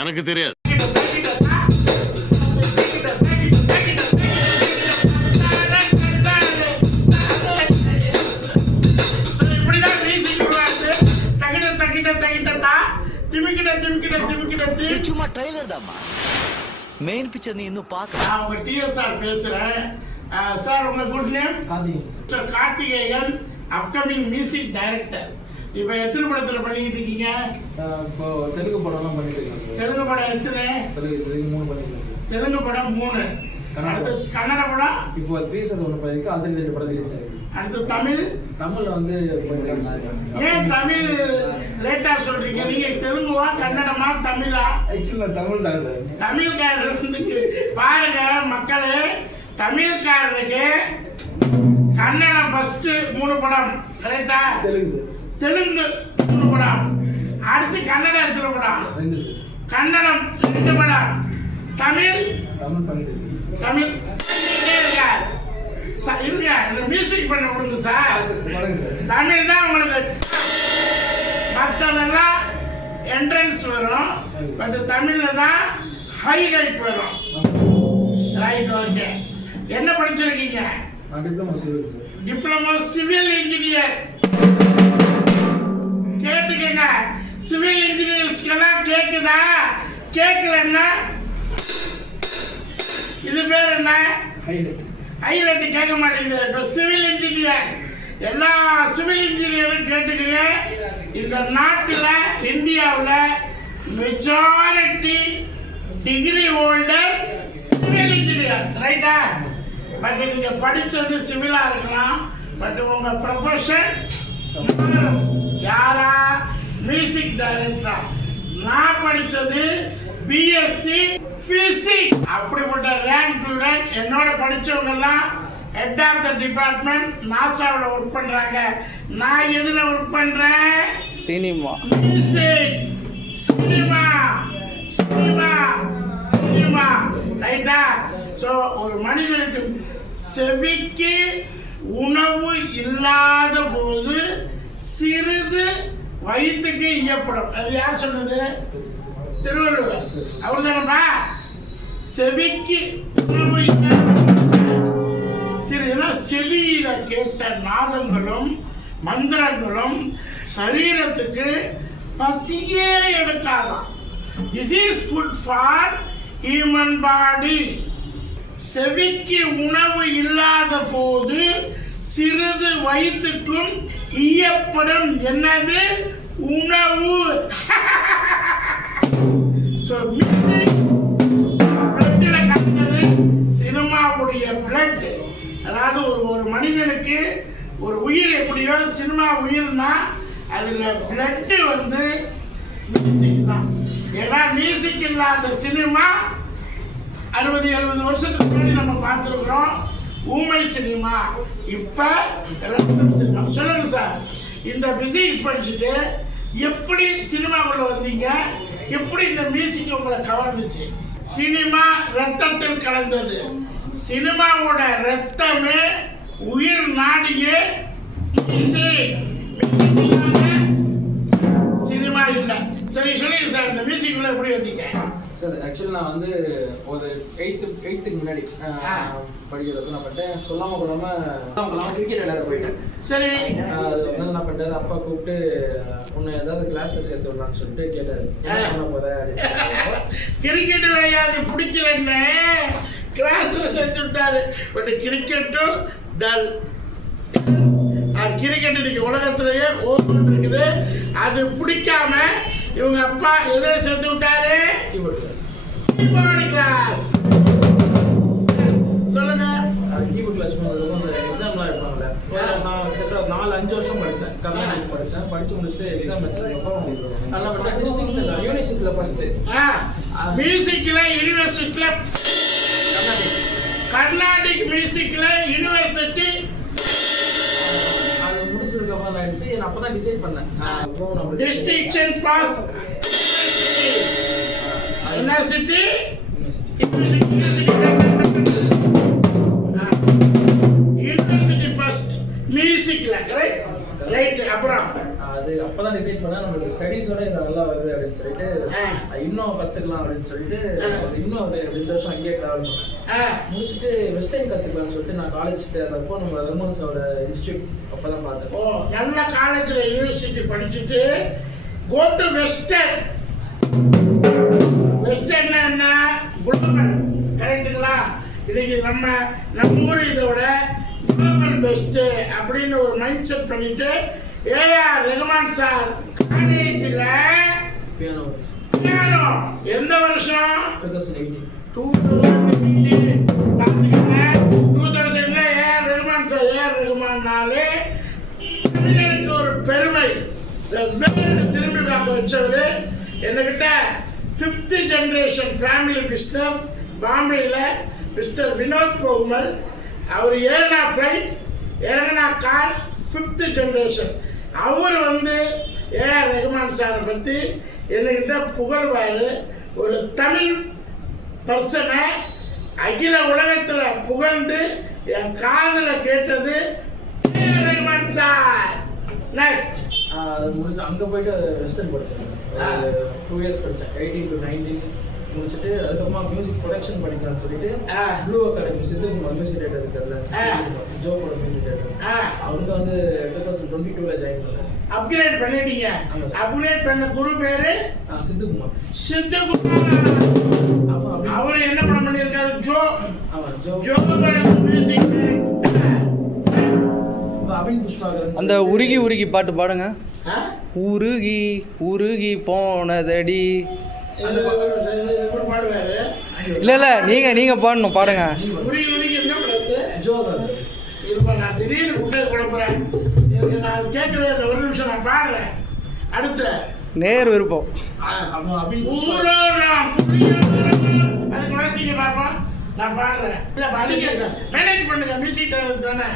எனக்கு தெரியாது. சும்மா ட்ரைலர் தான்மா, மெயின் பிக்சர் நீ இன்னும் பார்க்க. நான் உங்க டிஎஸ்ஆர் பேசுறேன் சார். உங்க good name? Mister Karthikeyan, upcoming music director. இப்போ எத்தனை படத்துல பண்ணிக்கிட்டு இருக்கீங்க? இப்போ தெலுங்கு படம்லாம் பண்ணிட்டு இருக்கேன் சார். தெலுங்கு படம் எத்தனை? தெலுங்கு 3 பண்ணிருக்கேன் சார். தெலுங்கு படம் 3. அடுத்து கன்னட படம் இப்போ 3 ஒன்று பண்ணிருக்கு. அது 2 படம் ரிலீஸ் ஆயிருக்கு. அடுத்து தமிழ்ல வந்து ஏன் தமிழ் லேட்டா சொல்றீங்க? நீங்க தெலுங்குவா கன்னடமா தமிழா? ஆக்சுவலி நான் தமிழ் தான் சார். தமிழ்காரர் வந்து பாருங்க மக்களே, தமிழ்காரருக்கு கன்னடம் ஃபர்ஸ்ட் 3 படம் கரெக்டா? தெலுங்கு சார். தெலுங்கு 3 படம், அடுத்து கன்னடம் எத்தனை படம்? 2 சார். கன்னடம் 2 படம், தமிழ் பண்ணிட்டு தமிழ் இருங்க. மியூசிக் பண்ண விடுங்க சார். தமிழ் தான் உங்களுக்கு, மற்றதெல்லாம் என்ட்ரன்ஸ் வரும், பட் தமிழ்ல தான் ஹைலைட் வரும். Right, okay. என்ன படிச்சிருக்கீங்க? Diploma civil engineer. கேட்டுக்கங்க, சிவில் இன்ஜினியர்ஸ்க்கெல்லாம் கேக்குதா? கேட்கலன்னா இது பேர் என்ன? ஹைலைட் கேட்க மாட்டேங்குது. இப்போ சிவில் இன்ஜினியர், எல்லா சிவில் இன்ஜினியரும் கேட்டுக்கங்க. இந்த நாட்டில் இந்தியாவில் majority degree holder civil engineer, ரைட்டா? பட் நீங்க படிச்சது சிவிலா இருக்கலாம், பட் உங்க ப்ரொஃபஷன் யாரா? மியூசிக் டைரக்டரா? நான் படிச்சது பிஎஸ்சி பிசிக்ஸ். அப்படிப்பட்ட ரேங்க் ஸ்டூடெண்ட். என்னோட படிச்சவங்க எல்லாம் ஹெட் ஆஃப் த டிபார்ட்மெண்ட் நாசாவில் ஒர்க் பண்றாங்க. நான் எதுல ஒர்க் பண்றேன்? Cinema. Music, cinema, cinema, cinema, ரைட்டா? ஸோ ஒரு மனிதனுக்கு செவிக்கு உணவு இல்லாத போது சிறிது வயிற்றுக்கு ஈயப்படும். அது யார் சொன்னது? திருவள்ளுவர். அவர் தானப்பா. செவிக்கு உணவு சிறிதுனா செவியில கேட்ட நாதங்களும் மந்திரங்களும் சரீரத்துக்கு பசியே எடுக்காதான். This is food for human body. செவிக்கு உணவு இல்லாத போது சிறிது வயிற்றுக்கும் ஈயப்படும். என்னது? உணவு. பிளட்ல கலந்தது சினிமாவுடைய பிளட். அதாவது ஒரு மனிதனுக்கு ஒரு உயிர் எப்படியோ சினிமா உயிர்னா அதுல பிளட் வந்து மியூசிக் தான். ஏன்னா மியூசிக் இல்லாத சினிமா 60-70 வருஷத்துக்கு முன்னாடி நம்ம பார்த்துருக்குறோம். ஊமை சினிமா, இப்ப ரத்தம் சினிமா. சொல்லுங்க சார், இந்த பிசிக்ஸ் படிச்சுட்டு எப்படி சினிமாக்குள்ள வந்தீங்க? எப்படி இந்த மியூசிக் உங்களை கவர்ந்துச்சு? சினிமா ரத்தத்தில் கலந்தது. சினிமாவோட ரத்தமே உயிர் நாடியே சினிமா இல்ல. சரி சொல்லுங்க சார், இந்த மியூசிக்ல எப்படி வந்தீங்க? சார் ஆக்சுவலி நான் வந்து ஒரு 8th முன்னாடி படிக்கிறதுக்கு நான் பண்ணிட்டேன். சொல்லாமல் கொள்ளாமல் கிரிக்கெட் விளையாட போயிட்டேன். சரி, அது வந்து நான் பண்ணிட்டது. அப்பா கூப்பிட்டு உன்னை ஏதாவது கிளாஸ்ல சேர்த்து விடலான்னு சொல்லிட்டு கேட்டாரு. என்ன போத? கிரிக்கெட் விளையாது பிடிக்கலன்னு கிளாஸ்ல சேர்த்து விட்டாரு. But கிரிக்கெட்டும் dull. கிரிக்கெட் இன்னைக்கு உலகத்திலேயே ஓவன் இருக்குது. அது பிடிக்காம இவங்க அப்பா எதை சேர்த்து விட்டாரு? Keyboard class. சொல்லுங்க. கீபோர்டு கிளாஸ் எக்ஸாம்லாம் எடுப்பாங்கல்ல. நான் கிட்டத்தட்ட 4-5 வருஷம் படித்தேன். கர்நாடகா படித்து முடிச்சுட்டு எக்ஸாம் வச்சதுக்கப்புறம் நல்லா பார்த்தா டிஸ்டிங்ஷன் யூனிவர்சிட்டியில் ஃபர்ஸ்ட். மியூசிக்கில் யூனிவர்சிட்டியில் கர்நாடிக் மியூசிக்கில் யூனிவர்சிட்டி அது முடிச்சதுக்கப்புறம் ஆயிடுச்சு. நான் அப்போ தான் டிசைட் பண்ணேன். Distinction pass university university first music மியூசிக்ல ரைட். அப்புறம் அது அப்பதான் டிசைட் பண்ணா நம்மளுக்கு ஸ்டடீஸோட இது நல்லா வருது அப்படின்னு சொல்லிட்டு இன்னும் கத்துக்கலாம் அப்படின்னு சொல்லிட்டு இன்னும் அது 2 வருஷம் அங்கேயே டிராவல் பண்ணேன். முடிச்சுட்டு வெஸ்டர்ன் கத்துக்கலாம்னு சொல்லிட்டு நான் காலேஜ் சேர்ந்தப்போ நம்ம ரெமோன்ஸோட இன்ஸ்டியூட் அப்பதான் பார்த்தேன். ஓ, நல்ல காலேஜ்ல யூனிவர்சிட்டி படிச்சுட்டு கோ டு வெஸ்டர்ன். வெஸ்டர்ன் என்ன? குளோபல். கரெக்டுங்களா? இன்னைக்கு நம்ம ஊர் இதோட குளோபல் பெஸ்ட் அப்படின்னு ஒரு மைண்ட் செட் பண்ணிட்டு ஏஆர் ரஹ்மான் சார் காலேஜில் பியானோ எந்த வருஷம்? 2018. பார்த்துக்கங்க, 2000ல ஏஆர் ரஹ்மான் சார். ஏஆர் ரஹ்மான்னாலே தமிழனுக்கு ஒரு பெருமை. திரும்பி பார்க்க வச்சவர். என்கிட்ட 5th ஜெனரேஷன் ஃபேமிலி பிஸ்னஸ் பாம்பேயில் மிஸ்டர் வினோத் கோகுமல். அவர் ஏறினா ஃப்ளைட், இறங்கினா கார், 5th ஜெனரேஷன். அவர் ஏஆர் ரஹ்மான் சாரை பற்றி என்கிட்ட புகழ்வார். ஒரு தமிழ் பர்சனை அகில உலகத்தில் புகழ்ந்து என் காதில் கேட்டது ஏஆர் ரஹ்மான் சார். நெக்ஸ்ட் அது முடிச்சு அங்கே போயிட்டு வெஸ்டர்ன் படித்தேன். 2 இயர்ஸ் படித்தேன், 18 to 19 முடிச்சுட்டு அதுக்கப்புறமா மியூசிக் ப்ரொடக்ஷன் படிக்கலாம்னு சொல்லிட்டு blue academy Siddhu Kumar music director இருக்கார்ல, ஜோக்கோட மியூசிக் டேரக்டர், அவங்க 2022ல ஜாயின் பண்ணேன். அப்கிரேட் பண்ணிட்டீங்க. அப்கிரேட் பண்ண குரு பேரு சித்துக்குமார். அவர் என்ன படம் பண்ணியிருக்காரு? ஜோக்கோட மியூசிக் அந்த உருகி உருகி பாட்டு பாடுங்க. உருகி உருகி போனதடி. பாடுவாரு. இல்ல நீங்க பாடணும், பாடுங்க. உருகி உருகி என்ன படத்து? நான் திடீர்னு குட்டை குழப்புறேன். நான் கேட்கவே இல்லை. ஒரு நிமிஷம் நான் பாடுறேன். அடுத்த நேர் விருப்பம். அதுக்கு வாசிக்க பார்ப்போம். நான் பாடுறேன். இல்ல படிக்க மேனேஜ் பண்ணுங்க. மியூசிக் டைரக்டர் தானே.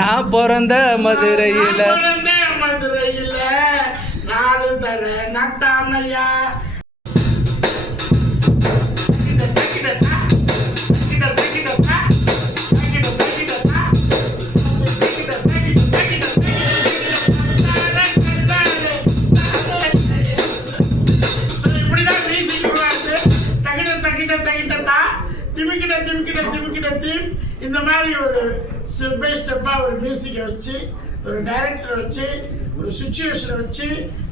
நான் பிறந்த மதுரையில 4 தர நட்டாமையா. இப்படிதான் மியூசிக் உருவாச்சு. தகிட்ட திமிக்கிட்ட தீம். இந்த மாதிரி ஒரு ஸ்டெப் பை ஸ்டெப்பாக ஒரு மியூசிக்கை வச்சு, ஒரு டைரக்டரை வச்சு, ஒரு சுச்சுவேஷனை வச்சு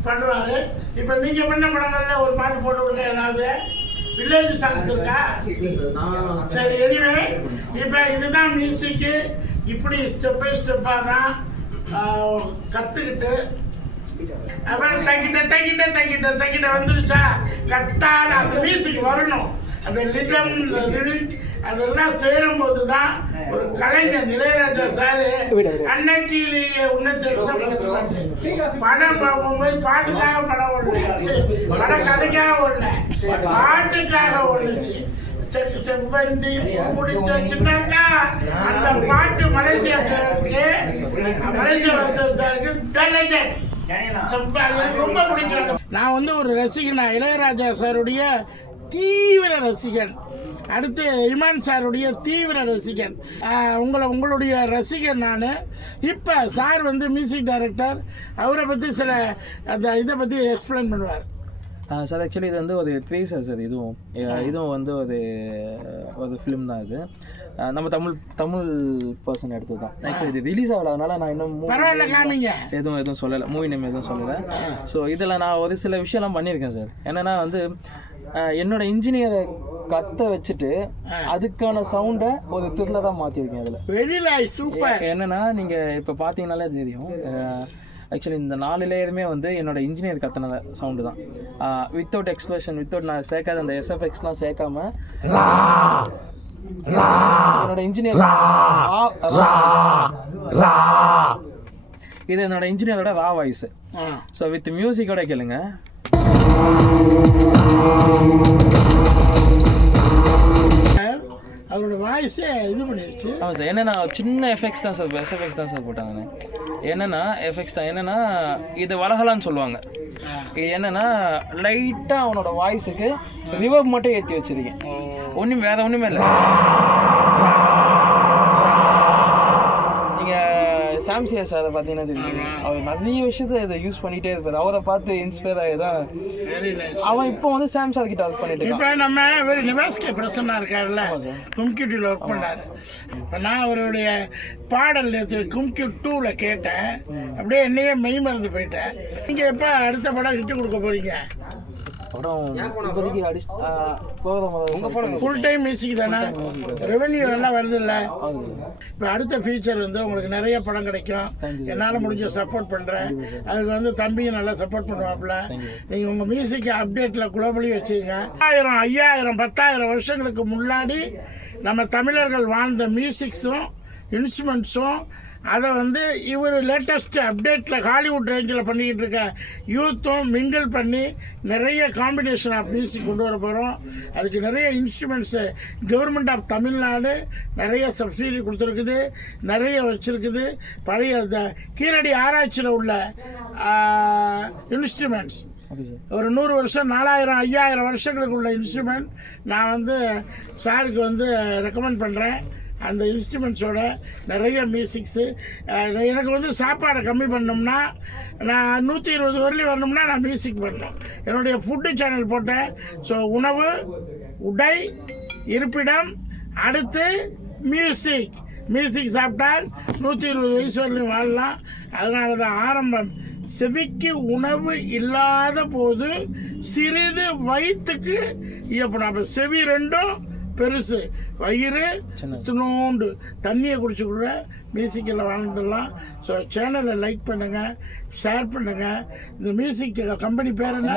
பண்ணுவார். இப்போ நீங்கள் பண்ண படங்களில் ஒரு பாட்டு போட்டு விடுங்க. ஏதாவது வில்லேஜ் சாங்ஸ் இருக்கா? சரி, எனிவே இப்போ இதுதான் மியூசிக்கு. இப்படி ஸ்டெப் பை ஸ்டெப்பாக தான் கற்றுக்கிட்டு அப்புறம் தங்கிட்ட வந்துருச்சா? கத்தால் அந்த மியூசிக் வரணும். அந்த லிதம் லிரிக் அதெல்லாம் சேரும்போது தான் ஒரு கலைஞர் இளையராஜா சாரு அன்னைக்கிலேயே படம் போய் பாட்டுக்காக படம் ஓடல, படம் கதைக்காக ஓடல, பாட்டுக்காக ஓடுச்சு. செவ்வந்தி முடிச்ச சின்னக்கா அந்த பாட்டு மலேசியா சாருக்கு ரொம்ப பிடிக்கும். நான் ஒரு ரசிகனா, இளையராஜா சாருடைய தீவிர ரசிகன். அடுத்து இமான் சாருடைய தீவிர ரசிகன். உங்களுடைய ரசிகன் நான். இப்போ சார் மியூசிக் டைரக்டர். அவரை பற்றி சில அந்த இதை பற்றி எக்ஸ்பிளைன் பண்ணுவார். சார் ஆக்சுவலி இது ஒரு ட்ரேசர் சார். இதுவும் ஒரு ஃபிலிம் தான். இது நம்ம தமிழ் பர்சன் எடுத்தது தான். ஆக்சுவலி இது ரிலீஸ் ஆகல, நான் இன்னும் எதுவும் சொல்லலை, மூவி நேம் எதுவும் சொல்லலை. ஸோ இதில் நான் ஒரு சில விஷயம்லாம் பண்ணியிருக்கேன் சார். என்னென்னா என்னோட இன்ஜினியரை கத்த வச்சுட்டு அதுக்கான சவுண்டை ஒரு திரில் தான் மாற்றிருக்கேன். அதில் சூப்பர். என்னென்னா நீங்கள் இப்போ பார்த்தீங்கன்னாலே தெரியும். ஆக்சுவலி இந்த 4 லேயருமே என்னோட இன்ஜினியர் கத்தின சவுண்டு தான். வித்தவுட் எக்ஸ்பிரஷன், நான் சேர்க்காத அந்த எஸ்எஃப்எக்ஸ்லாம் சேர்க்காம என்னோட இன்ஜினியர் இது என்னோட இன்ஜினியரோட ரா வாய்ஸ். ஸோ வித் மியூசிக்கோட கேளுங்க. அவரோட வாய்ஸே இது பண்ணிடுச்சு. ஆமாம் சார். என்னென்னா சின்ன எஃபெக்ட்ஸ் தான் சார், எஸ்எஃப்எக்ஸ் தான் சார் போட்டாங்க. என்னென்னா எஃபெக்ட்ஸ் தான். என்னென்னா இது வளகலான்னு சொல்லுவாங்க. இது என்னன்னா லைட்டாக அவனோட வாய்ஸுக்கு ரிவர்ப் மட்டும் ஏற்றி வச்சிருக்கேன். ஒன்றும் வேற ஒன்றுமே இல்லை. நீங்கள் சாம்சியஸ் அதை பார்த்தீங்கன்னா தெரியும், அவர் நிறைய விஷயத்த இதை யூஸ் பண்ணிகிட்டே இருப்பார். அவரை பார்த்து இன்ஸ்பயர் ஆகி தான் வெரி நைஸ். அவன் இப்போ வந்து சாம்சங் கிட்ட ஒர்க் பண்ணிட்டு இப்போ இருக்கான். நம்ம வெரி நிவாஸ்கே பிரசன்னா இருக்காருல்ல, கும்கியூட்டியில் ஒர்க் பண்ணாரு. இப்போ நான் அவருடைய பாடல் நேற்று கும்கியூ 2ல கேட்டேன், அப்படியே என்னையே மெய் மறந்து போயிட்டேன். நீங்கள் எப்போ அடுத்த படம் ஹிட்டு கொடுக்க போறீங்க? படம் இப்போதைக்கு ஃபுல் டைம் மியூசிக் தானே, ரெவென்யூ நல்லா வருது இல்லை? இப்போ அடுத்த ஃபியூச்சர் வந்து உங்களுக்கு நிறைய படம் கிடைக்கும். என்னால் முடிஞ்ச சப்போர்ட் பண்ணுறேன். அதுக்கு வந்து தம்பியும் நல்லா சப்போர்ட் பண்ணுவாப்புல. நீங்கள் உங்கள் மியூசிக் அப்டேட்டில் குளோபலி வச்சுங்க. 1000, 5000, 10,000 வருஷங்களுக்கு முன்னாடி நம்ம தமிழர்கள் வாழ்ந்த மியூசிக்ஸும் இன்ஸ்ட்ருமெண்ட்ஸும் அதை வந்து இவர் லேட்டஸ்ட் அப்டேட்டில் ஹாலிவுட் ரேஞ்சில் பண்ணிக்கிட்டு இருக்க யூத்தும் மிங்கிள் பண்ணி நிறைய காம்பினேஷன் ஆஃப் மியூசிக் கொண்டு வர போகிறோம். அதுக்கு நிறைய இன்ஸ்ட்ருமெண்ட்ஸு கவர்மெண்ட் ஆஃப் தமிழ்நாடு நிறைய சப்சிடி கொடுத்துருக்குது, நிறைய வச்சுருக்குது. பழைய இந்த கீழடி ஆராய்ச்சியில் உள்ள இன்ஸ்ட்ருமெண்ட்ஸ் ஒரு 100 வருஷம் 4000, 5000 வருஷங்களுக்கு உள்ள இன்ஸ்ட்ருமெண்ட் நான் வந்து சாருக்கு வந்து ரெக்கமெண்ட் பண்ணுறேன். அந்த இன்ஸ்ட்ருமெண்ட்ஸோட நிறைய மியூசிக்ஸு. எனக்கு வந்து சாப்பாடை கம்மி பண்ணோம்னா, நான் 120 வரலையும் வரணும்னா நான் மியூசிக் பண்ணணும். என்னுடைய ஃபுட்டு சேனல் போட்டேன். ஸோ உணவு, உடை, இருப்பிடம், அடுத்து மியூசிக் சாப்பிட்டால் 120 வயசு வரலையும் வாழலாம். அதனால தான் ஆரம்பம். செவிக்கு உணவு இல்லாத போது சிறிது வயிற்றுக்கு இயப்படும். அப்போ செவி ரெண்டும் பெருசு, வயிறு சின்னோண்டு. தண்ணியை குடிச்சு கூட மியூசிக்கில் வாழ்ந்துடலாம். ஸோ சேனலை லைக் பண்ணுங்கள், ஷேர் பண்ணுங்கள். இந்த மியூசிக் கம்பெனி பேர் என்ன?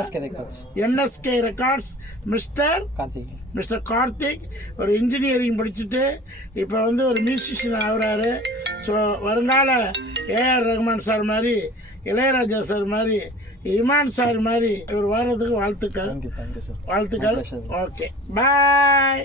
NSK records. மிஸ்டர் கார்த்திக் ஒரு இன்ஜினியரிங் படிச்சுட்டு இப்போ வந்து ஒரு மியூசிஷியன் ஆகுறாரு. ஸோ வருங்கால AR ரஹ்மான் சார் மாதிரி, இளையராஜா சார் மாதிரி, இமான் சார் மாதிரி இவர் வர்றதுக்கு வாழ்த்துக்கள். ஓகே, பாய்.